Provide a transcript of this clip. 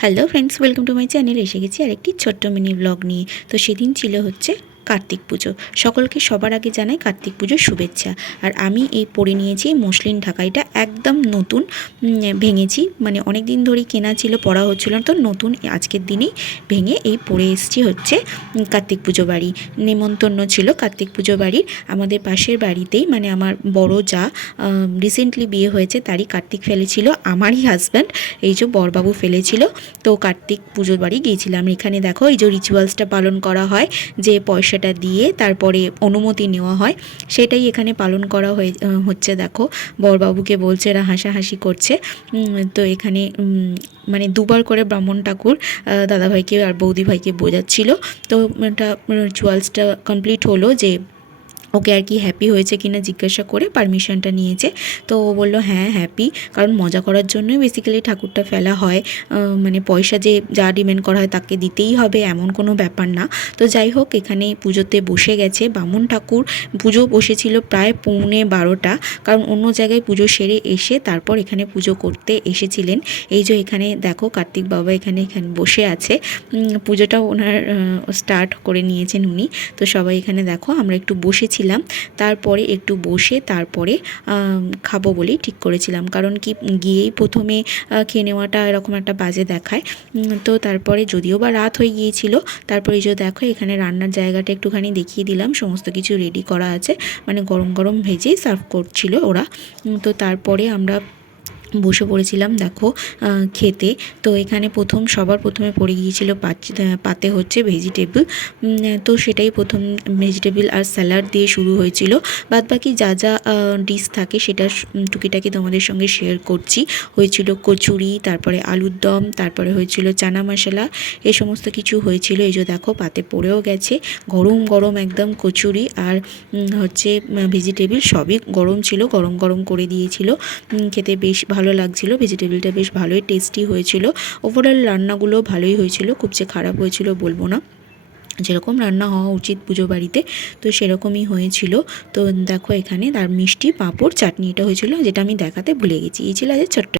Hello friends, welcome to my channel. এসে গেছি আরেকটি ছোট্ট মিনি ব্লগ নিয়ে। তো সেদিন ছিল হচ্ছে কার্তিক পুজো। সকলকে সবার আগে জানাই কার্তিক পুজোর শুভেচ্ছা। আর আমি এই পরে নিয়েছি মসলিন ঢাকাইটা, একদম নতুন ভেঙেছি, মানে অনেক দিন ধরেই কেনা ছিল, পরা হচ্ছিল না, তো নতুন আজকের দিনেই ভেঙে এই পরে এসেছি হচ্ছে কার্তিক পুজো বাড়ি। নেমন্তন্ন ছিল কার্তিক পুজো বাড়ির, আমাদের পাশের বাড়িতেই, মানে আমার বড় যা রিসেন্টলি বিয়ে হয়েছে তারই কার্তিক ফেলেছিল, আমারই হাজব্যান্ড এই যে বরবাবু ফেলেছিল। তো কার্তিক পুজোর বাড়ি গিয়েছিলাম। এখানে দেখো এই যে রিচুয়ালসটা পালন করা হয়, যে পয়সাটা দিয়ে তারপরে অনুমতি নেওয়া হয়, সেটাই এখানে পালন করা হচ্ছে। দেখো বরবাবুকে বলছে, এরা হাসাহাসি করছে। তো এখানে মানে দুবার করে ব্রাহ্মণ ঠাকুর দাদাভাইকে আর বৌদিভাইকে বোঝাচ্ছিল। তো এটা রিচুয়ালসটা কমপ্লিট হলো, যে ওকে আর কি হ্যাপি হয়েছে কিনা জিজ্ঞাসা করে পারমিশনটা নিয়েছে। তো ও বললো হ্যাঁ হ্যাপি, কারণ মজা করার জন্যই বেসিক্যালি ঠাকুরটা ফেলা হয়। মানে পয়সা যে যা ডিমান্ড করা হয় তাকে দিতেই হবে এমন কোনো ব্যাপার না। তো যাই হোক, এখানে পুজোতে বসে গেছে বামুন ঠাকুর। পুজো বসেছিল প্রায় 11:15, কারণ অন্য জায়গায় পুজো সেরে এসে তারপর এখানে পুজো করতে এসেছিলেন। এই যে এখানে দেখো কার্তিক বাবা এখানে বসে আছে। পুজোটাও ওনার স্টার্ট করে নিয়েছেন উনি। তো সবাই এখানে দেখো আমরা একটু বসেছিলাম, তারপরে একটু বসে তারপরে খাবো বলেই ঠিক করেছিলাম, কারণ কি গিয়েই প্রথমে খেয়ে নেওয়াটা এরকম একটা বাজে দেখায়। তো তারপরে যদিও বা রাত হয়ে গিয়েছিল, তারপরে এই যে দেখো এখানে রান্নার জায়গাটা একটুখানি দেখিয়ে দিলাম, সমস্ত কিছু রেডি করা আছে, মানে গরম গরম ভেজেই সার্ভ করছিল ওরা। তো তারপরে আমরা বসে পড়েছিলাম দেখো খেতে। তো এখানে সবার প্রথমে পড়ে গিয়েছিল পাতে হচ্ছে ভেজিটেবল। তো সেটাই প্রথম ভেজিটেবল আর স্যালাড দিয়ে শুরু হয়েছিল। বাদবাকি যা যা ডিশ থাকে সেটা টুকিটাকি তোমাদের সঙ্গে শেয়ার করছি। হয়েছিল কচুরি, তারপরে আলুর দম, তারপরে হয়েছিল চানা মশলা, এই সমস্ত কিছু হয়েছিল। এই যে দেখো পাতে পড়েও গেছে গরম গরম একদম কচুরি আর হচ্ছে ভেজিটেবল, সবই গরম ছিল, গরম গরম করে দিয়েছিল। খেতে বেশ ভালো লাগছিল, ভেজিটেবলটা বেশ ভালোই টেস্টি হয়েছিল। ওভারঅল রান্নাগুলো ভালোই হয়েছিল, খুব যে খারাপ হয়েছিল বলবো না, যেরকম রান্না হওয়া উচিত পুজো বাড়িতে তো সেরকমই হয়েছিল। তো দেখো এখানে তার মিষ্টি, পাঁপড়, চাটনি এটা হয়েছিল, যেটা আমি দেখাতে ভুলে গেছি। এই ছিল আজ ছোট্ট